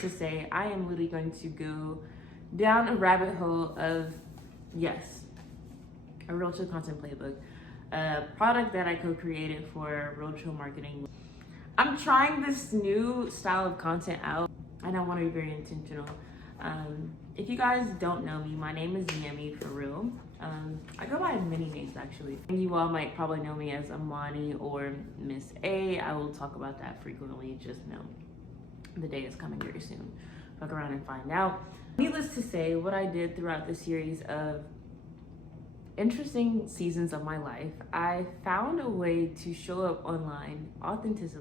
to say, I am literally going to go down a rabbit hole of, yes, a RealChill content playbook, a product that I co-created for RealChill marketing. I'm trying this new style of content out, and I want to be very intentional. If you guys don't know me, my name is Yami for real. I go by many names actually. You all might probably know me as Amani or Miss A. I will talk about that frequently. Just know the day is coming very soon. Fuck around and find out. Needless to say, what I did throughout the series of interesting seasons of my life, I found a way to show up online authentically.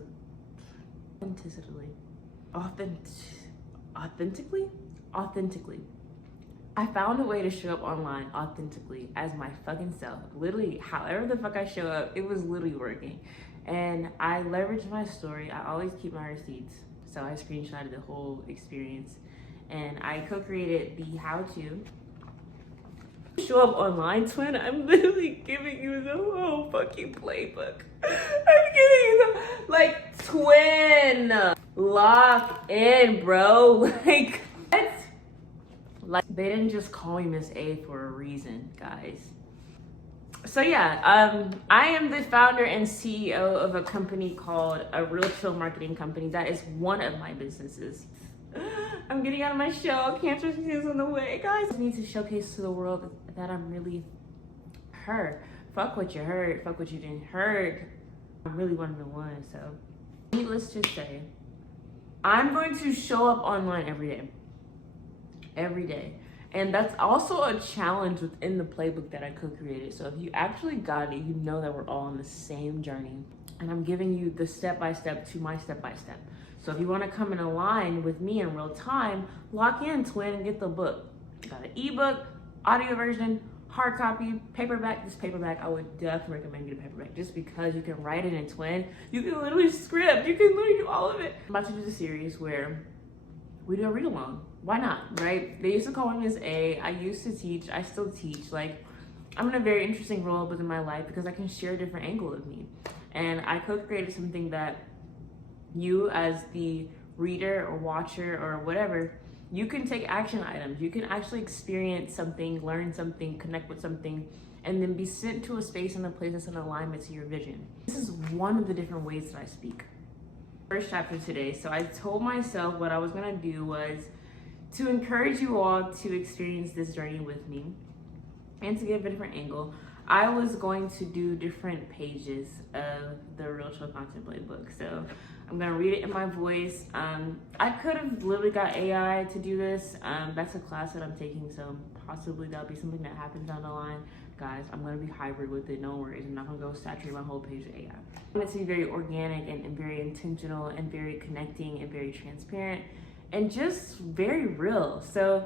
I found a way to show up online authentically as my fucking self. Literally, however the fuck I show up, it was literally working. And I leveraged my story. I always keep my receipts. So I screenshotted the whole experience. And I co-created the how-to. Show up online, twin. I'm literally giving you the whole fucking playbook. I'm giving you the, like, twin. Lock in, bro. Like, what? Like, they didn't just call me Miss A for a reason, guys. So yeah, I am the founder and CEO of a company called a RealChill marketing company. That is one of my businesses. I'm getting out of my shell. Cancer season's on the way, guys. I need to showcase to the world that I'm really her. Fuck what you heard. Fuck what you didn't heard. I'm really one of the ones. So, needless to say, I'm going to show up online every day. Every day. And that's also a challenge within the playbook that I co-created. So if you actually got it, you know that we're all on the same journey. And I'm giving you the step-by-step to my step-by-step. So if you want to come in line with me in real time, lock in, twin, and get the book. Got an ebook, audio version, hard copy, paperback. This paperback, I would definitely recommend you the paperback just because you can write it in twin. You can literally script. You can literally do all of it. I'm about to do the series where we do a read along. Why not, right? They used to call me Miss A. I used to teach. I still teach. Like, I'm in a very interesting role within my life because I can share a different angle of me. And I co-created something that you as the reader or watcher or whatever, you can take action items. You can actually experience something, learn something, connect with something, and then be sent to a space and a place that's in alignment to your vision. This is one of the different ways that I speak. First chapter today. So I told myself what I was gonna do was to encourage you all to experience this journey with me and to give a different angle. I was going to do different pages of the RealChill content playbook. So I'm gonna read it in my voice. I could have literally got AI to do this. That's a class that I'm taking, so possibly that'll be something that happens down the line. Guys, I'm gonna be hybrid with it, no worries. I'm not gonna go saturate my whole page with AI. I want it to be very organic and very intentional and very connecting and very transparent and just very real. So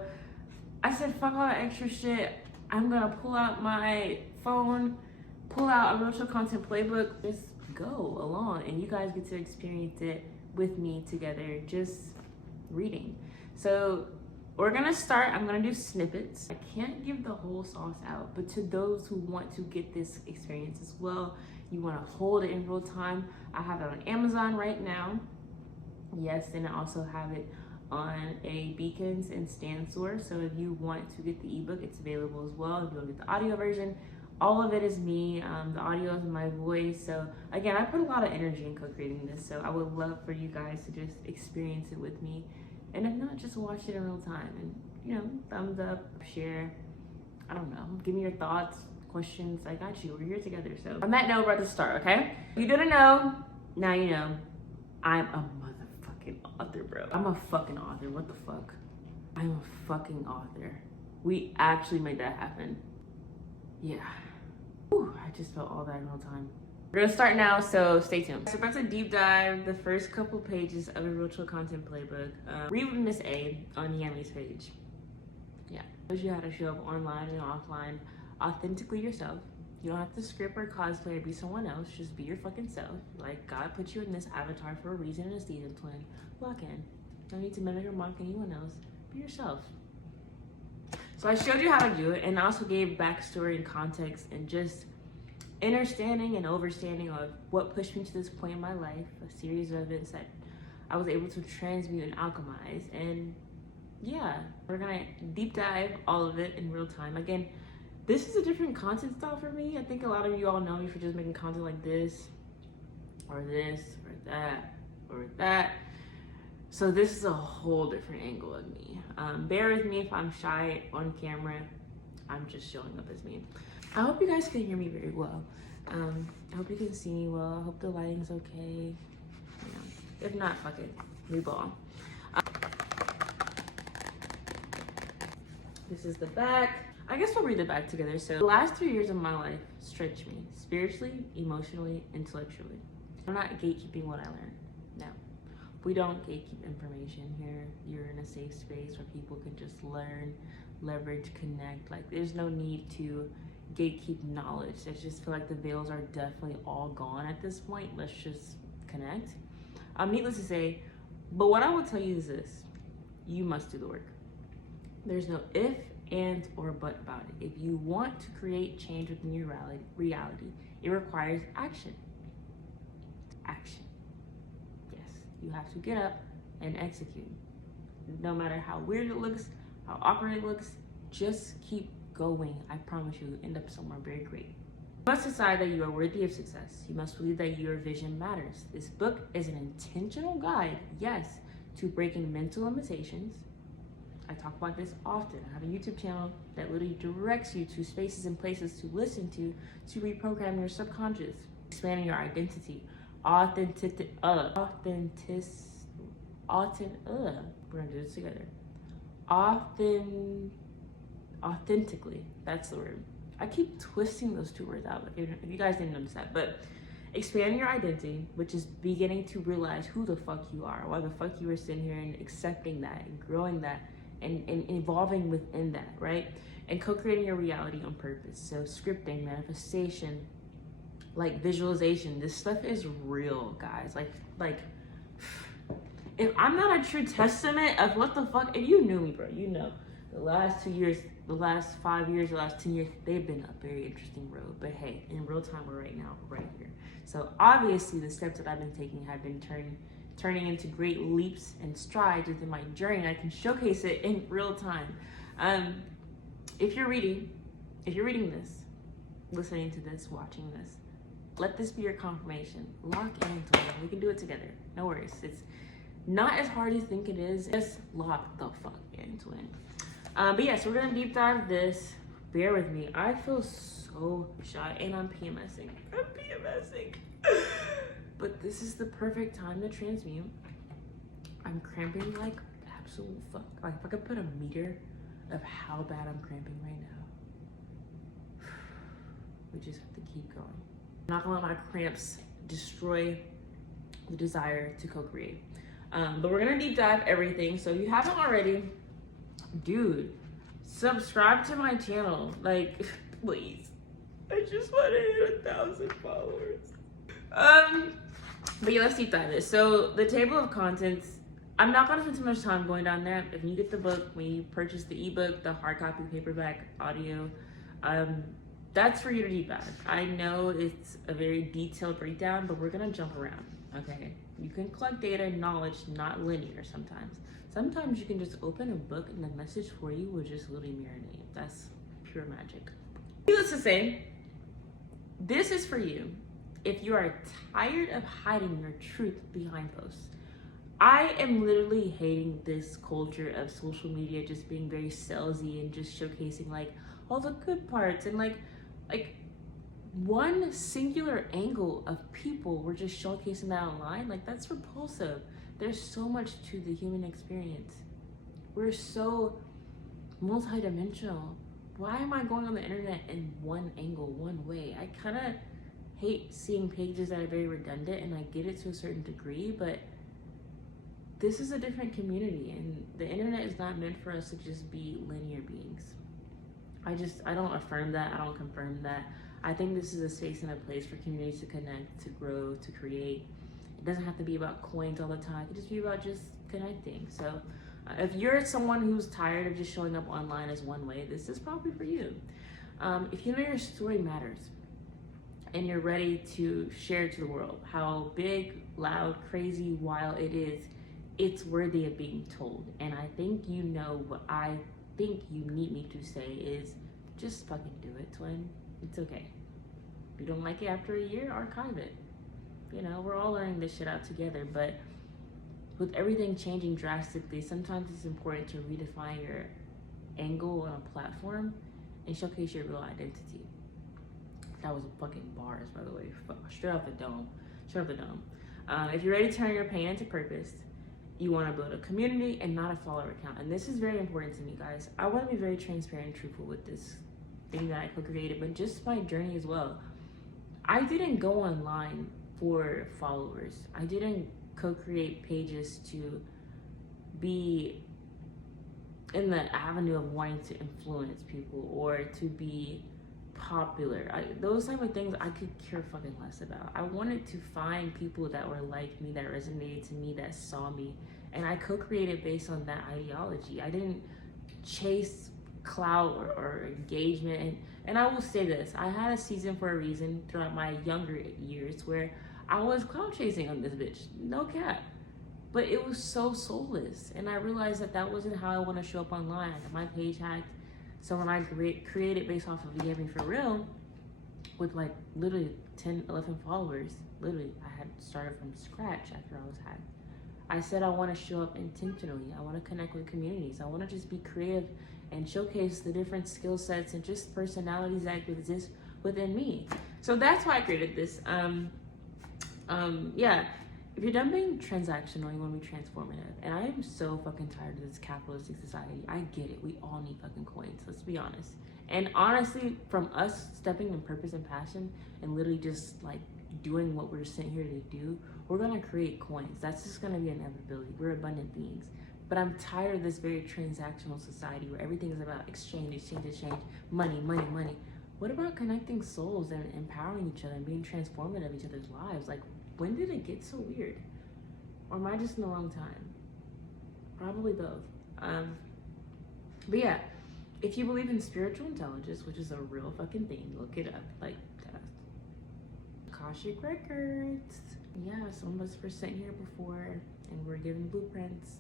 I said, fuck all that extra shit. I'm gonna pull out my phone, pull out a RealChill content playbook, just go along, and you guys get to experience it with me together, just reading. So we're gonna start, I'm gonna do snippets. I can't give the whole sauce out, but to those who want to get this experience as well, you wanna hold it in real time, I have it on Amazon right now. Yes, and I also have it on a Beacons and Stand source. So if you want to get the ebook, it's available as well. If you want to get the audio version, all of it is me. The audio is my voice. So again, I put a lot of energy in co-creating this. So I would love for you guys to just experience it with me. And if not, just watch it in real time. And, you know, thumbs up, share. I don't know. Give me your thoughts, questions. I got you. We're here together. So on that note, we're about to start, okay? If you didn't know, now you know. I'm a motherfucking author, bro. I'm a fucking author. What the fuck? I'm a fucking author. We actually made that happen. Yeah. Whew, I just felt all that in real time. We're gonna start now, so stay tuned. So we're about to deep dive the first couple pages of a RealChill content playbook. Read with Miss A on Yami's page. Yeah. Shows you how to show up online and offline authentically yourself. You don't have to script or cosplay or be someone else. Just be your fucking self. Like, God put you in this avatar for a reason and a season, twin. Lock in. Don't need to mimic or mock anyone else. Be yourself. So I showed you how to do it, and I also gave backstory and context and just understanding and overstanding of what pushed me to this point in my life, a series of events that I was able to transmute and alchemize. And yeah, we're gonna deep dive all of it in real time. Again, this is a different content style for me. I think a lot of you all know me for just making content like this, or that, or that. So this is a whole different angle of me. Bear with me if I'm shy on camera. I'm just showing up as me. I hope you guys can hear me very well. I hope you can see me well. I hope the lighting's okay. If not, fuck it, we ball. This is the back. I guess we'll read the back together. So the last 3 years of my life stretched me spiritually, emotionally, intellectually. I'm not gatekeeping what I learned. No, we don't gatekeep information here. You're in a safe space where people can just learn, leverage, connect. Like, there's no need to gatekeep knowledge. I just feel like the veils are definitely all gone at this point. Let's just connect. Needless to say, but what I will tell you is this: you must do the work. There's no if, and, or but about it. If you want to create change within your reality, it requires action. Action. Yes, you have to get up and execute. No matter how weird it looks, how awkward it looks, just keep going. I promise you, you'll end up somewhere very great. You must decide that you are worthy of success. You must believe that your vision matters. This book is an intentional guide, yes, to breaking mental limitations. I talk about this often. I have a YouTube channel that literally directs you to spaces and places to listen to reprogram your subconscious, expanding your identity, we're gonna do this together. Authentically, that's the word. I keep twisting those two words out if you guys didn't notice that, but expanding your identity, which is beginning to realize who the fuck you are, why the fuck you were sitting here, and accepting that and growing that and evolving within that, right? And co-creating your reality on purpose. So scripting, manifestation, like visualization, this stuff is real, guys. Like if I'm not a true testament of what the fuck, if you knew me, bro, you know the last 2 years, the last 5 years, the last 10 years, they've been a very interesting road. But hey, in real time, we're right now, right here. So obviously the steps that I've been taking have been turning into great leaps and strides within my journey. I can showcase it in real time. If you're reading this, listening to this, watching this, let this be your confirmation. Lock into it. We can do it together. No worries. It's not as hard as you think it is. Just lock the fuck into it. But yes, we're gonna deep dive this. Bear with me. I feel so shy and I'm PMSing. But this is the perfect time to transmute. I'm cramping like absolute fuck. Like if I could put a meter of how bad I'm cramping right now. We just have to keep going. I'm not gonna let my cramps destroy the desire to co-create. But we're gonna deep dive everything. So if you haven't already, dude, subscribe to my channel. Like, please. I just want to hit 1,000 followers. But yeah, let's deep dive this. So the table of contents, I'm not gonna spend too much time going down there. If you get the book, when you purchase the ebook, the hard copy, paperback, audio, that's for you to deep dive. I know it's a very detailed breakdown, but we're gonna jump around, okay? You can collect data and knowledge, not linear sometimes. Sometimes you can just open a book and the message for you will just literally marinate. That's pure magic. Needless to say, this is for you if you are tired of hiding your truth behind posts. I am literally hating this culture of social media just being very salesy and just showcasing like all the good parts and like one singular angle of people. We're just showcasing that online. Like, that's repulsive. There's so much to the human experience. We're so multidimensional. Why am I going on the internet in one angle, one way? I kind of hate seeing pages that are very redundant, and I get it to a certain degree, but this is a different community, and the internet is not meant for us to just be linear beings. I don't affirm that. I don't confirm that. I think this is a space and a place for communities to connect, to grow, to create. It doesn't have to be about coins all the time. It can just be about just connecting. So if you're someone who's tired of just showing up online as one way, this is probably for you. If you know your story matters and you're ready to share it to the world, how big, loud, crazy, wild it is, it's worthy of being told. And I think you know what I think you need me to say is just fucking do it, twin. It's okay. If you don't like it after a year, archive it. You know, we're all learning this shit out together, but with everything changing drastically, sometimes it's important to redefine your angle on a platform and showcase your real identity. That was a fucking bars, by the way. Straight off the dome. Straight off the dome. If you're ready to turn your pain into purpose, you want to build a community and not a follower account. And this is very important to me, guys. I want to be very transparent and truthful with this thing that I co-created, but just my journey as well. I didn't go online for followers. I didn't co-create pages to be in the avenue of wanting to influence people or to be popular. Those type of things I could care fucking less about. I wanted to find people that were like me, that resonated to me, that saw me, and I co-created based on that ideology. I didn't chase clout or engagement. And I will say this, I had a season for a reason throughout my younger years where I was clout chasing on this bitch, no cap. But it was so soulless, and I realized that that wasn't how I want to show up online. I got my page hacked. So when I created based off of Get Me For Real, with like literally 10, 11 followers, literally I had started from scratch after I was hacked. I said I want to show up intentionally. I want to connect with communities. I want to just be creative and showcase the different skill sets and just personalities that exist within me. So that's why I created this. Yeah. If you're done being transactional, you want to be transformative. And I am so fucking tired of this capitalistic society. I get it. We all need fucking coins. Let's be honest. And honestly, from us stepping in purpose and passion and literally just like doing what we're sent here to do, we're going to create coins. That's just going to be an inevitability. We're abundant beings. But I'm tired of this very transactional society where everything is about exchange, money. What about connecting souls and empowering each other and being transformative of each other's lives? Like, when did it get so weird? Or am I just in the wrong time? Probably both. But yeah, if you believe in spiritual intelligence, which is a real fucking thing, look it up. Like, Akashic records. Yeah, some of us were sent here before and we're given blueprints.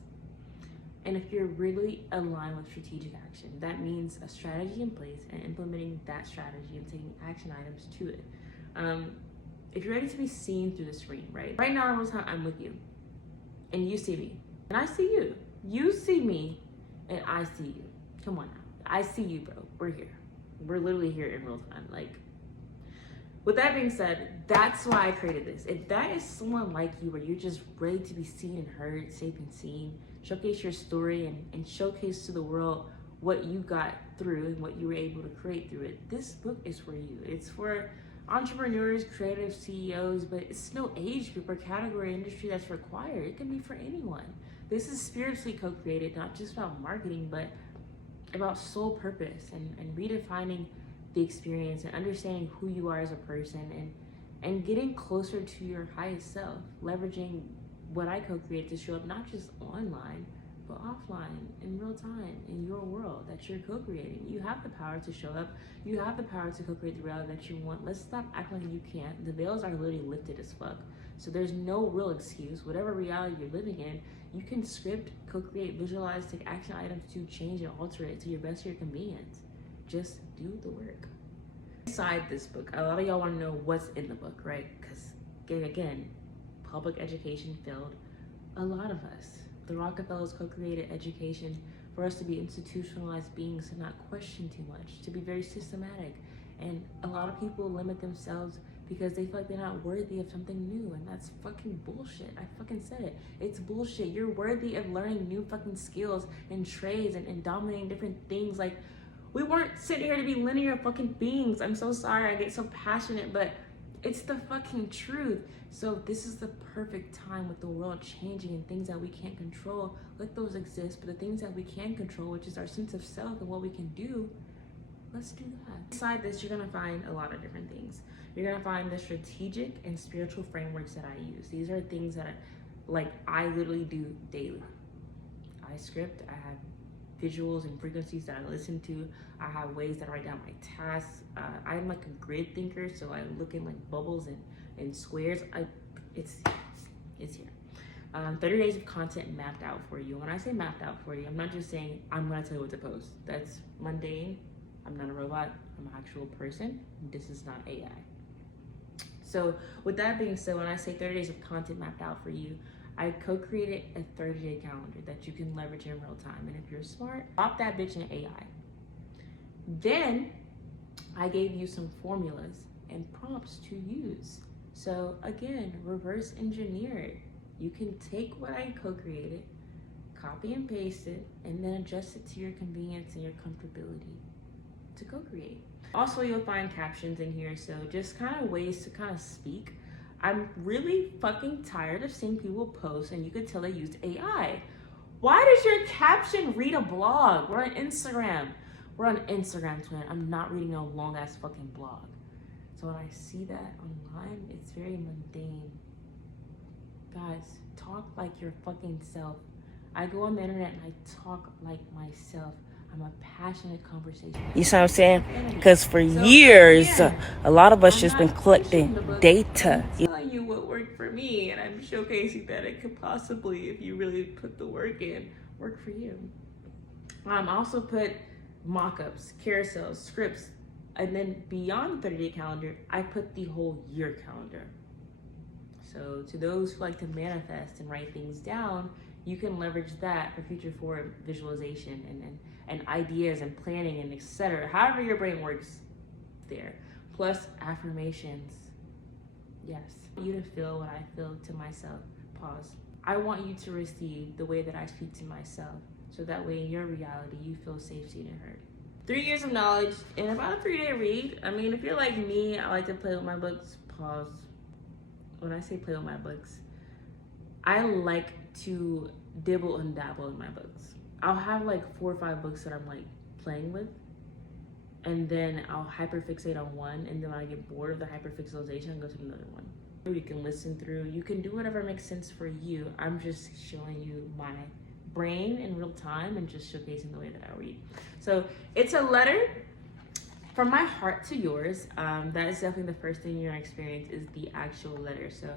And if you're really aligned with strategic action, that means a strategy in place and implementing that strategy and taking action items to it. If you're ready to be seen through the screen, right? Right now, I'm with you, and you see me, and I see you. You see me, and I see you. Come on now. I see you, bro. We're here. We're literally here in real time. Like, with that being said, that's why I created this. If that is someone like you, where you're just ready to be seen and heard, safe and seen, showcase your story and showcase to the world what you got through and what you were able to create through it, this book is for you. It's for entrepreneurs, creative CEOs, but it's no age group or category industry that's required. It can be for anyone. This is spiritually co-created, not just about marketing, but about soul purpose and redefining the experience and understanding who you are as a person and getting closer to your highest self, leveraging what I co-created to show up not just online, but offline, in real time, in your world that you're co-creating. You have the power to show up. You have the power to co-create the reality that you want. Let's stop acting like you can't. The veils are literally lifted as fuck. So there's no real excuse. Whatever reality you're living in, you can script, co-create, visualize, take action items to change and alter it to your best of your convenience. Just do the work. Inside this book, a lot of y'all want to know what's in the book, right? Because again, public education failed a lot of us. The Rockefellers co-created education for us to be institutionalized beings and not question too much, to be very systematic. And a lot of people limit themselves because they feel like they're not worthy of something new, and that's fucking bullshit. I fucking said it. It's bullshit. You're worthy of learning new fucking skills and trades and dominating different things. Like, we weren't sitting here to be linear fucking beings. I'm so sorry I get so passionate, but it's the fucking truth. So this is the perfect time with the world changing and things that we can't control, let those exist. But the things that we can control, which is our sense of self and what we can do, let's do that. Inside this, you're gonna find a lot of different things. You're gonna find the strategic and spiritual frameworks that I use. These are things that I literally do daily. I script, I have visuals and frequencies that I listen to. I have ways that I write down my tasks. I'm like a grid thinker, so I look in like bubbles and squares. It's here. 30 days of content mapped out for you. When I say mapped out for you, I'm not just saying I'm gonna tell you what to post. That's mundane. I'm not a robot, I'm an actual person. This is not AI. So with that being said, when I say 30 days of content mapped out for you, I co-created a 30-day calendar that you can leverage in real time. And if you're smart, pop that bitch in AI. Then I gave you some formulas and prompts to use. So again, reverse engineer it. You can take what I co-created, copy and paste it, and then adjust it to your convenience and your comfortability to co-create. Also, you'll find captions in here, so just kind of ways to kind of speak. I'm really fucking tired of seeing people post and you could tell they used AI. Why does your caption read a blog? We're on Instagram. We're on Instagram, twin. I'm not reading a long ass fucking blog. So when I see that online, it's very mundane. Guys, talk like your fucking self. I go on the internet and I talk like myself. I'm a passionate conversation. You see what I'm saying? Because for years, a lot of us just been collecting data. I'm telling you what worked for me, and I'm showcasing that it could possibly, if you really put the work in, work for you. Also put mock-ups, carousels, scripts, and then beyond the 30-day calendar, I put the whole year calendar. So to those who like to manifest and write things down, you can leverage that for future forward visualization and ideas and planning and etc. However your brain works there. Plus affirmations. Yes. I want you to feel what I feel to myself. Pause. I want you to receive the way that I speak to myself. So that way in your reality, you feel safe, seen, and heard. 3 years of knowledge in about a 3-day read. I mean, if you're like me, I like to play with my books. Pause. When I say play with my books, I like to dibble and dabble in my books. I'll have like 4 or 5 books that I'm like playing with, and then I'll hyperfixate on one, and then when I get bored of the hyperfixation, I'll go to another one. You can listen through, you can do whatever makes sense for you. I'm just showing you my brain in real time and just showcasing the way that I read. So it's a letter from my heart to yours. That is definitely the first thing you're gonna experience is the actual letter. So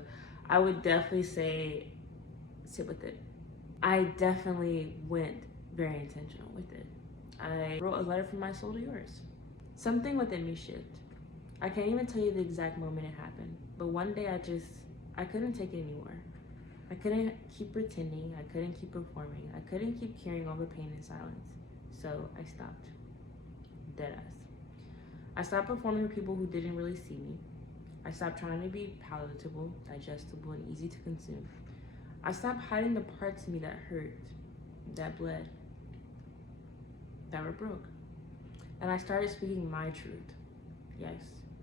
I would definitely say sit with it. I definitely went very intentional with it. I wrote a letter from my soul to yours. Something within me shifted. I can't even tell you the exact moment it happened, but one day I couldn't take it anymore. I couldn't keep pretending, I couldn't keep performing, I couldn't keep carrying all the pain in silence. So I stopped. Deadass. I stopped performing for people who didn't really see me. I stopped trying to be palatable, digestible, and easy to consume. I stopped hiding the parts of me that hurt, that bled, that were broke. And I started speaking my truth. Yes,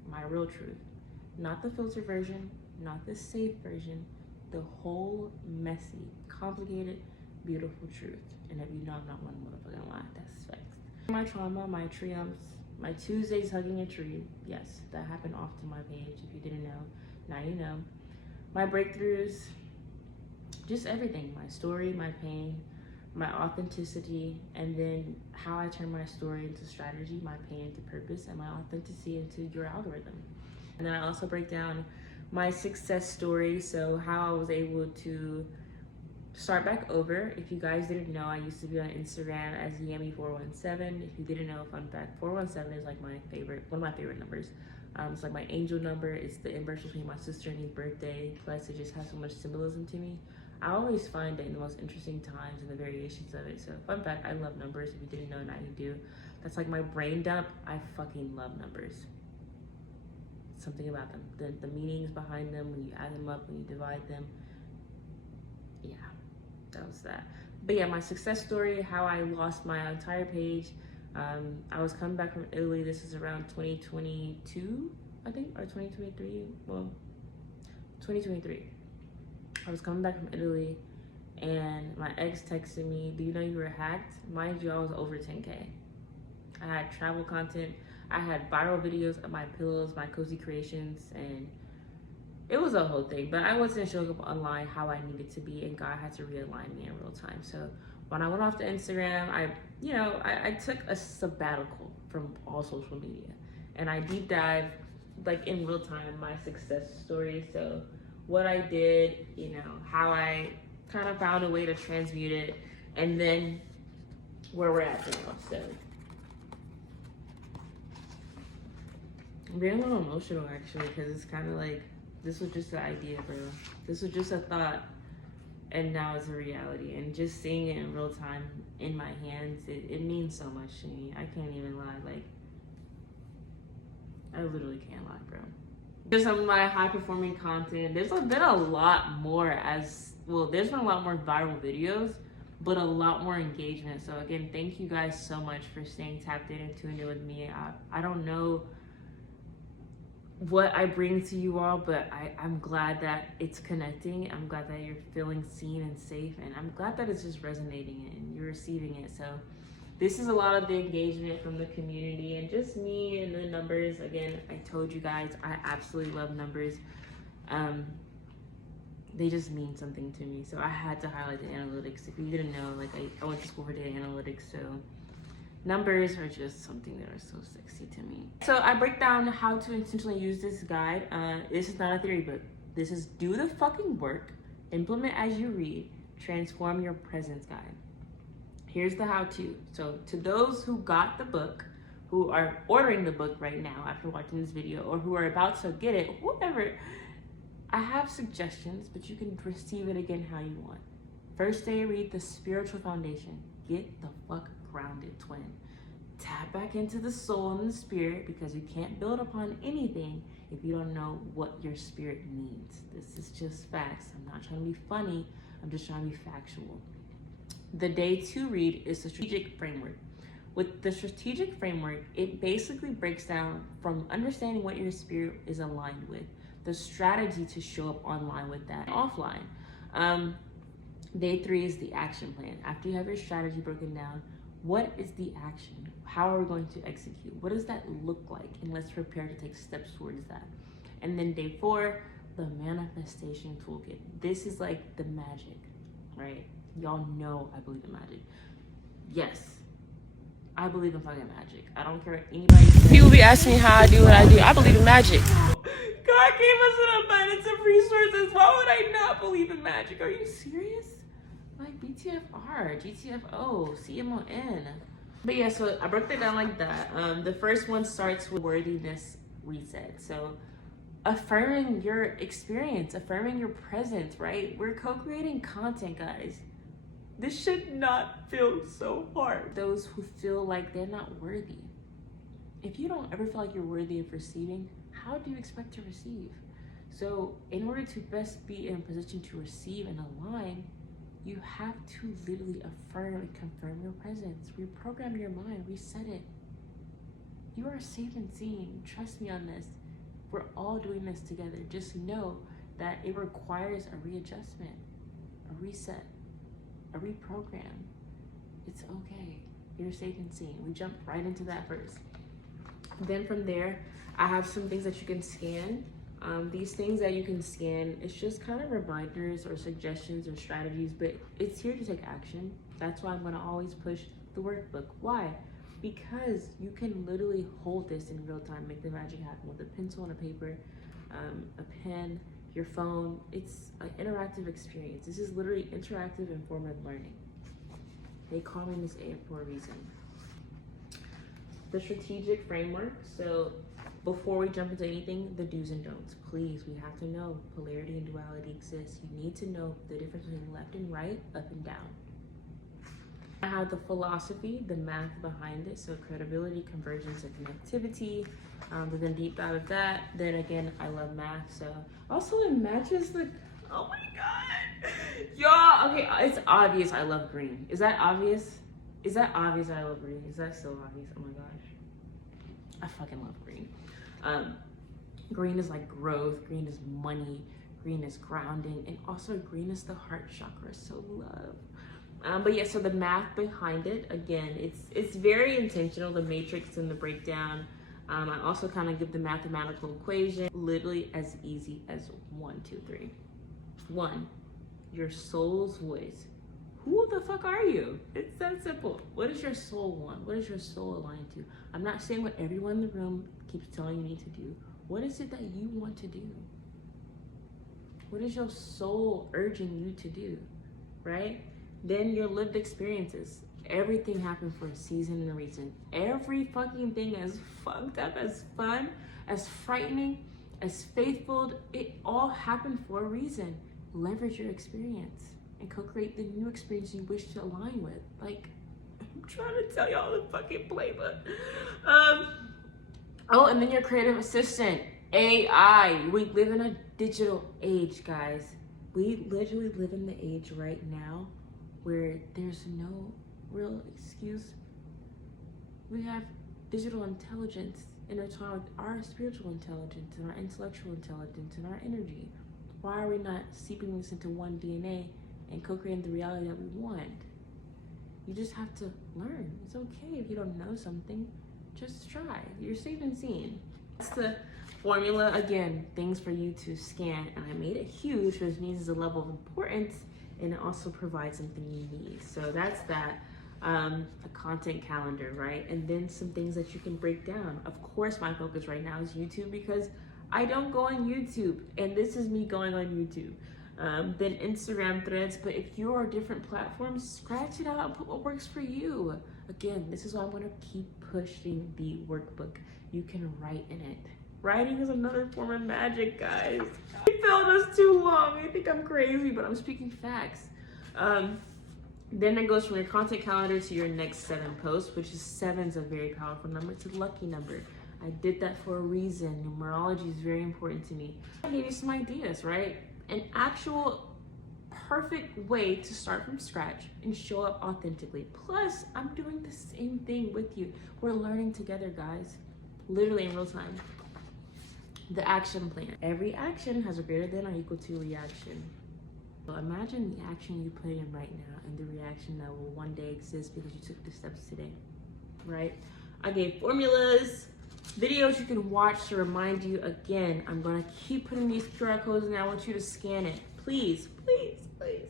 my real truth. Not the filtered version, not the safe version, the whole messy, complicated, beautiful truth. And if you know I'm not one motherfucking lie, that's facts. My trauma, my triumphs, my Tuesdays hugging a tree. Yes, that happened often on my page. If you didn't know, now you know. My breakthroughs, just everything. My story, my pain, my authenticity, and then how I turn my story into strategy, my pain into purpose, and my authenticity into your algorithm. And then I also break down my success story, so how I was able to start back over. If you guys didn't know, I used to be on Instagram as Yami417. If you didn't know, fun fact, 417 is like one of my favorite numbers. It's like my angel number. It's the inverse between my sister and his birthday. Plus, it just has so much symbolism to me. I always find it in the most interesting times and the variations of it. So fun fact, I love numbers. If you didn't know, now you do. That's like my brain dump. I fucking love numbers. Something about them. The meanings behind them, when you add them up, when you divide them. Yeah, that was that. But yeah, my success story, how I lost my entire page. I was coming back from Italy. This is around 2022, I think, or 2023. Well, 2023. I was coming back from Italy and my ex texted me, do you know you were hacked? Mind you, I was over 10K. I had travel content. I had viral videos of my pillows, my cozy creations, and it was a whole thing. But I wasn't showing up online how I needed to be, and God had to realign me in real time. So when I went off to Instagram, I took a sabbatical from all social media, and I deep dived like in real time my success story. So what I did, how I kind of found a way to transmute it, and then where we're at now. So I'm getting a little emotional actually, because it's kind of like, this was just an idea, bro. This was just a thought, and now it's a reality. And just seeing it in real time in my hands, it means so much to me. I can't even lie. Like, I literally can't lie, bro. Just some of my high performing content. There's been a lot more there's been a lot more viral videos, but a lot more engagement. So again, thank you guys so much for staying tapped in and tuned in with me. I don't know what I bring to you all, but I'm glad that it's connecting. I'm glad that you're feeling seen and safe, and I'm glad that it's just resonating and you're receiving it. So this is a lot of the engagement from the community and just me and the numbers. Again, I told you guys, I absolutely love numbers. They just mean something to me. So I had to highlight the analytics. If you didn't know, like I went to school for data analytics, so numbers are just something that are so sexy to me. So I break down how to intentionally use this guide. This is not a theory book. This is do the fucking work, implement as you read, transform your presence guide. Here's the how-to. So to those who got the book, who are ordering the book right now after watching this video, or who are about to get it, whatever, I have suggestions, but you can receive it again how you want. First day, read the spiritual foundation. Get the fuck grounded, twin. Tap back into the soul and the spirit, because you can't build upon anything if you don't know what your spirit needs. This is just facts. I'm not trying to be funny. I'm just trying to be factual. The day 2 read is the strategic framework. With the strategic framework, it basically breaks down from understanding what your spirit is aligned with, the strategy to show up online with that, offline. Day 3 is the action plan. After you have your strategy broken down, what is the action? How are we going to execute? What does that look like? And let's prepare to take steps towards that. And then day 4, the manifestation toolkit. This is like the magic, right? Y'all know I believe in magic. Yes, I believe in fucking magic. I don't care what anybody says. People be asking me how I do what I do. I believe in magic. God gave us an abundance of resources. Why would I not believe in magic? Are you serious? Like BTFR, GTFO, CMON. But yeah, so I broke it down like that. The first one starts with worthiness reset. So affirming your experience, affirming your presence, right? We're co-creating content, guys. This should not feel so hard. Those who feel like they're not worthy. If you don't ever feel like you're worthy of receiving, how do you expect to receive? So in order to best be in a position to receive and align, you have to literally affirm and confirm your presence. Reprogram your mind, reset it. You are safe and seen. Trust me on this. We're all doing this together. Just know that it requires a readjustment, a reset, a reprogram. It's okay. You're safe and seen. We jump right into that first. Then from there, I have some things that you can scan. These things that you can scan, it's just kind of reminders or suggestions or strategies, but it's here to take action. That's why I'm gonna always push the workbook. Why? Because you can literally hold this in real time, make the magic happen with a pencil and a paper, a pen, your phone. It's an interactive experience. This is literally interactive informative learning. They call me Miss A for a reason. The strategic framework. So before we jump into anything, the do's and don'ts. Please, we have to know polarity and duality exists. You need to know the difference between left and right, up and down. I have the philosophy, the math behind it. So credibility, convergence, and connectivity. We're gonna deep dive of that. Then again, I love math. So also it matches the, oh my God. Y'all, okay, it's obvious I love green. Is that obvious? Is that obvious I love green? Is that so obvious? Oh my gosh. I fucking love green. Green is like growth, green is money, green is grounding, and also green is the heart chakra, so love. But yeah, so the math behind it, again, it's very intentional, the matrix and the breakdown. I also kind of give the mathematical equation, literally as easy as 1, 2, 3. 1, your soul's voice. Who the fuck are you? It's that simple. What does your soul want? What is your soul aligned to? I'm not saying what everyone in the room keeps telling you need to do. What is it that you want to do? What is your soul urging you to do? right? Then your lived experiences. Everything happened for a season and a reason. Every fucking thing as fucked up, as fun, as frightening, as faithful, it all happened for a reason. Leverage your experience and co-create the new experience you wish to align with. Like, I'm trying to tell y'all the fucking playbook. Oh, and then your creative assistant, AI. We live in a digital age, guys. We literally live in the age right now where there's no real excuse. We have digital intelligence intertwined with our spiritual intelligence and our intellectual intelligence and our energy. Why are we not seeping this into one DNA and co-creating the reality that we want? You just have to learn. It's okay if you don't know something, just try. You're safe and seen. That's the formula. Again, things for you to scan, and I made it huge, which means a level of importance, and it also provides something you need. So that's that. A content calendar, right? And then some things that you can break down. Of course, my focus right now is YouTube because I don't go on YouTube, and this is me going on YouTube. Then Instagram Threads, but if you're different platforms, scratch it out and put what works for you. Again, this is why I'm gonna keep pushing the workbook. You can write in it. Writing is another form of magic, guys. I felt this too long. I think I'm crazy, but I'm speaking facts. Then it goes from your content calendar to your next 7 posts, which is 7's a very powerful number. It's a lucky number. I did that for a reason. Numerology is very important to me. I gave you some ideas, right? An actual perfect way to start from scratch and show up authentically. Plus, I'm doing the same thing with you. We're learning together, guys. Literally in real time. The action plan. Every action has a greater than or equal to reaction. So imagine the action you put in right now and the reaction that will one day exist because you took the steps today, right? I gave formulas, videos you can watch to remind you. Again, I'm gonna keep putting these QR codes and I want you to scan it. Please, please, please.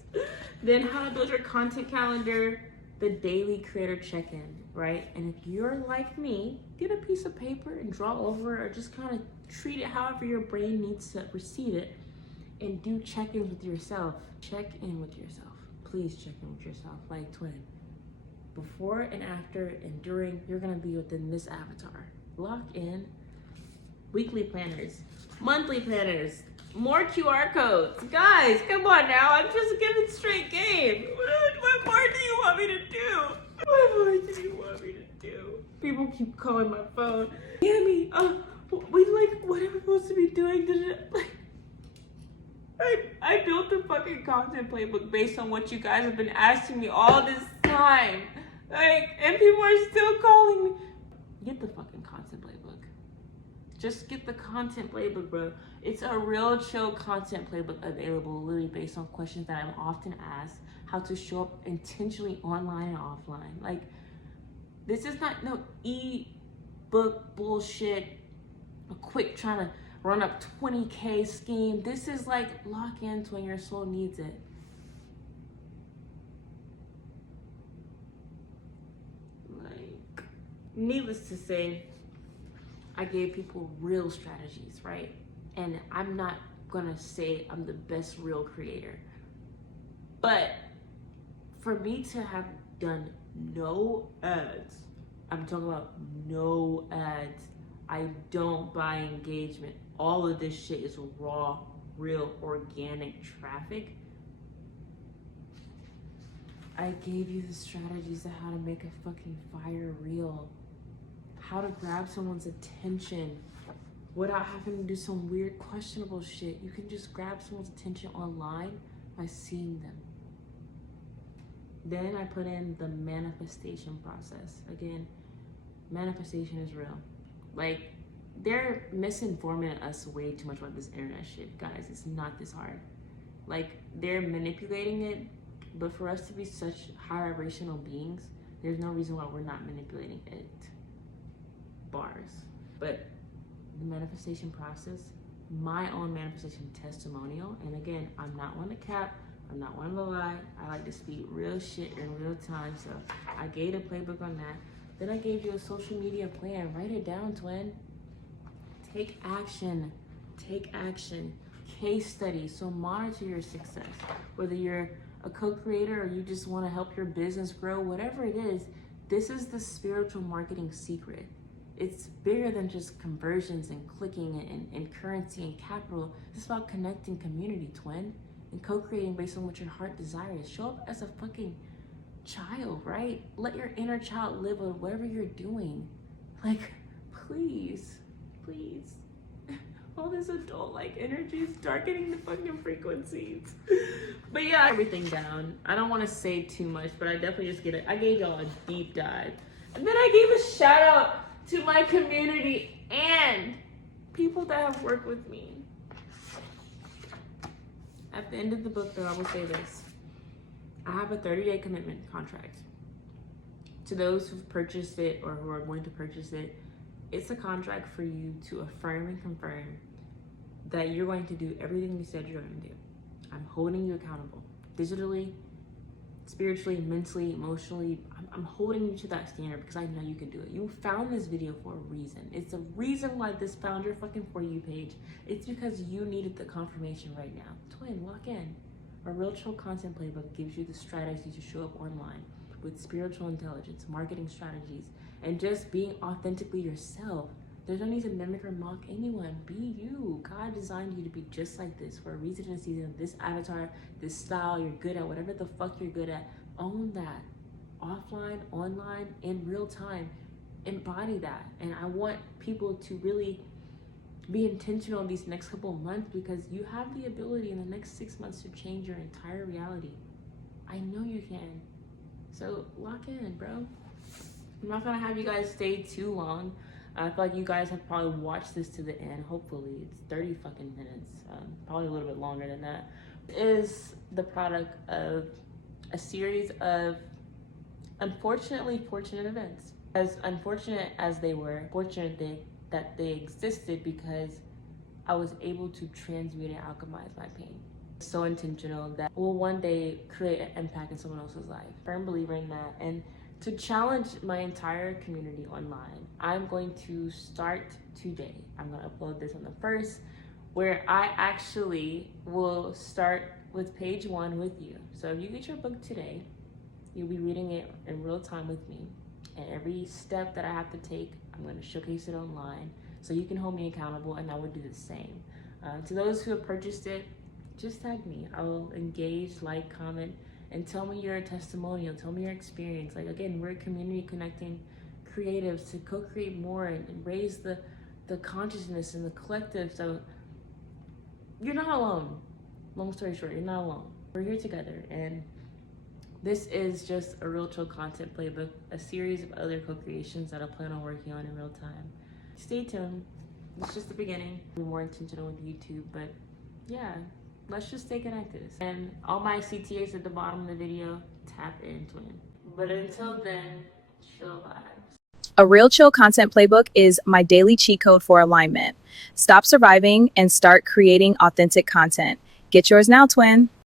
Then how to build your content calendar, the daily creator check-in, right? And if you're like me, get a piece of paper and draw over it or just kind of treat it however your brain needs to receive it and do check-ins with yourself. Check in with yourself. Please check in with yourself, like twin. Before and after and during, you're gonna be within this avatar. Lock in. Weekly planners, monthly planners, more QR codes. Guys, come on now. I'm just giving straight game. What more do you want me to do? What more do you want me to do? People keep calling my phone. Yami, what are we supposed to be doing? I built the fucking content playbook based on what you guys have been asking me all this time. And people are still calling me. Get the fucking content playbook. Just get the content playbook, bro. It's a RealChill content playbook available literally based on questions that I'm often asked, how to show up intentionally online and offline. Like, this is not no e-book bullshit, a quick trying to run up 20K scheme. This is like lock into when your soul needs it. Like, needless to say, I gave people real strategies, right? And I'm not gonna say I'm the best real creator, but for me to have done no ads, I'm talking about no ads, I don't buy engagement. All of this shit is raw, real, organic traffic. I gave you the strategies of how to make a fucking fire reel, how to grab someone's attention without having to do some weird, questionable shit. You can just grab someone's attention online by seeing them. Then I put in the manifestation process. Again, manifestation is real. Like, they're misinforming us way too much about this internet shit. Guys, it's not this hard. Like, they're manipulating it, but for us to be such high vibrational beings, there's no reason why we're not manipulating it. Bars. But the manifestation process, my own manifestation testimonial, and again, I'm not one to cap, I'm not one to lie, I like to speak real shit in real time, so I gave a playbook on that. Then I gave you a social media plan. Write it down, twin. Take action. Take action. Case study. So monitor your success. Whether you're a co-creator or you just want to help your business grow, whatever it is, this is the spiritual marketing secret. It's bigger than just conversions and clicking and currency and capital. It's about connecting community, twin, and co-creating based on what your heart desires. Show up as a fucking child, right? Let your inner child live with whatever you're doing. Like, please. All this adult-like energy is darkening the fucking frequencies. But yeah, everything down. I don't want to say too much, but I definitely just get it. I gave y'all a deep dive. And then I gave a shout out to my community and people that have worked with me. At the end of the book, though, I will say this. I have a 30-day commitment contract. To those who've purchased it or who are going to purchase it, it's a contract for you to affirm and confirm that you're going to do everything you said you're going to do. I'm holding you accountable. Digitally, spiritually, mentally, emotionally, I'm holding you to that standard because I know you can do it. You found this video for a reason. It's a reason why this found your fucking For You page. It's because you needed the confirmation right now. Twin, lock in. A RealChill content playbook gives you the strategies to show up online with spiritual intelligence, marketing strategies, and just being authentically yourself. There's no need to mimic or mock anyone. Be you. God designed you to be just like this for a reason and a season. This avatar, this style you're good at, whatever the fuck you're good at, own that. Offline, online, in real time. Embody that. And I want people to really be intentional these next couple of months because you have the ability in the next 6 months to change your entire reality. I know you can. So lock in, bro. I'm not gonna have you guys stay too long. I feel like you guys have probably watched this to the end. Hopefully, it's 30 fucking minutes, probably a little bit longer than that. It is the product of a series of unfortunately fortunate events. As unfortunate as they were, fortunate that they existed because I was able to transmute and alchemize my pain. So intentional that will one day create an impact in someone else's life. Firm believer in that. And to challenge my entire community online, I'm going to start today. I'm going to upload this on the 1st, where I actually will start with page 1 with you. So if you get your book today, you'll be reading it in real time with me. And every step that I have to take, I'm going to showcase it online so you can hold me accountable, and I will do the same. To those who have purchased it, just tag me. I will engage, like, comment, and tell me your testimonial, tell me your experience. Like, again, we're a community connecting creatives to co-create more and raise the consciousness and the collective. So you're not alone. Long story short, you're not alone. We're here together, and this is just a RealChill content playbook, a series of other co-creations that I plan on working on in real time. Stay tuned. It's just the beginning. Be more intentional with YouTube, but yeah. Let's just stay connected. And all my CTAs at the bottom of the video, tap into it. But until then, chill vibes. A RealChill content playbook is my daily cheat code for alignment. Stop surviving and start creating authentic content. Get yours now, twin.